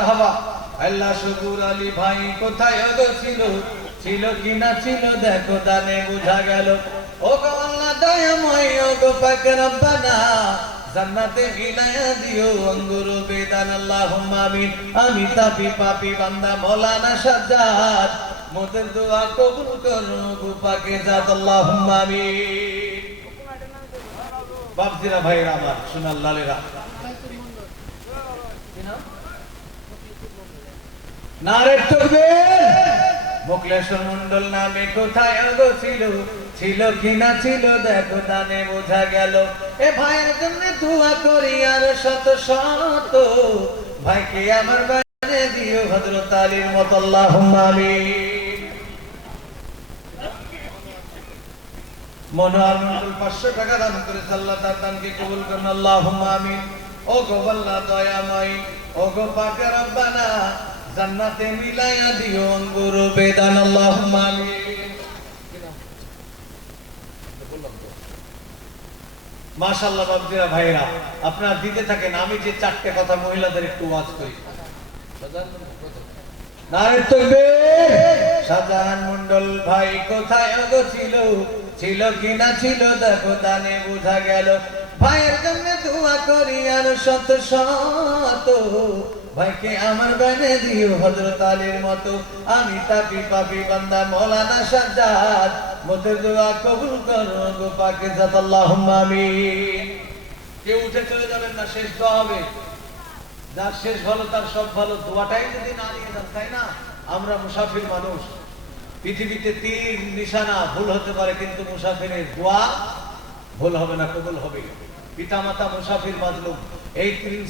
মারহাবা। আল্লাহ শুকুর আলী ভাই কোথায় গো ছিল, ছিল কি না ছিল দেখো দানে বোঝা গেল। ও গো আল্লাহ দয়াময়, ও গো পাক রব্বানা, জান্নাতে মিলায়া দিও অঙ্গুর বেদান। আল্লাহুম্মা আমিন। আমি তাপি পাপি বান্দা মৌলানা সাজ্জাদ, মোদের দোয়া কবুল করো গো পাকে জাত। আল্লাহুম্মা আমিন। বাপজিরা ভাইরা আমার, সোনার লালেরা, নারে তাকবীর। মোকলেশ্বর মন্ডল নামে কোথায় গো ছিল, ছিল কি না ছিল দেখো দানে বোঝা গেল। এ ভাইয়ের জন্য দোয়া করি আর শত শত, ভাইকে আমার বানিয়ে দিও হযরত আলীর মত। আল্লাহুম্মা আমিন। মনোয়ার মন্ডল 500 টাকা দান করে আল্লাহ তার দানকে কবুল করুন। আল্লাহুম্মা আমিন। ও গো আল্লাহ দয়াময়, ও গো পাক রব্বানা, জান্নাতে মিলায়া দিও অঙ্গুর বেদান। আল্লাহুম্মা আমিন। মাশাআল্লাহ বাবজিরা ভাইরা, আপনারা দিতে থাকেন। আমি যে 4টে কথা মহিলাদের একটু ওয়াজ করি। নারে তাকবীর। শাহজাহান মন্ডল ভাই কোথায় গো ছিল, ছিল কি না ছিল দেখো দানে বোঝা গেল। ভাইয়ের জন্য দোয়া করি আর শত শত, ভাইকে আমার বানিয়ে দিও হযরত আলীর মতো। আমি তাপি পাপি বান্দা মৌলানা সাজ্জাদ, মোদের দোয়া কবুল করো গো পাকে জাত। আল্লাহুম্মা আমিন। কেউ উঠে চলে যাবেন না, শেষ দোয়া হবে। যার শেষ ভালো তার সব ভালো। দোয়াটাই যদি না নিয়ে যান, তাই না? আমরা মুসাফির মানুষ। পৃথিবীতে তীর নিশানা ভুল হতে পারে, কিন্তু মুসাফিরের দোয়া ভুল হবে না, কবুল হবে। পিতামাতা মুসাফির মাজলুম, এই 3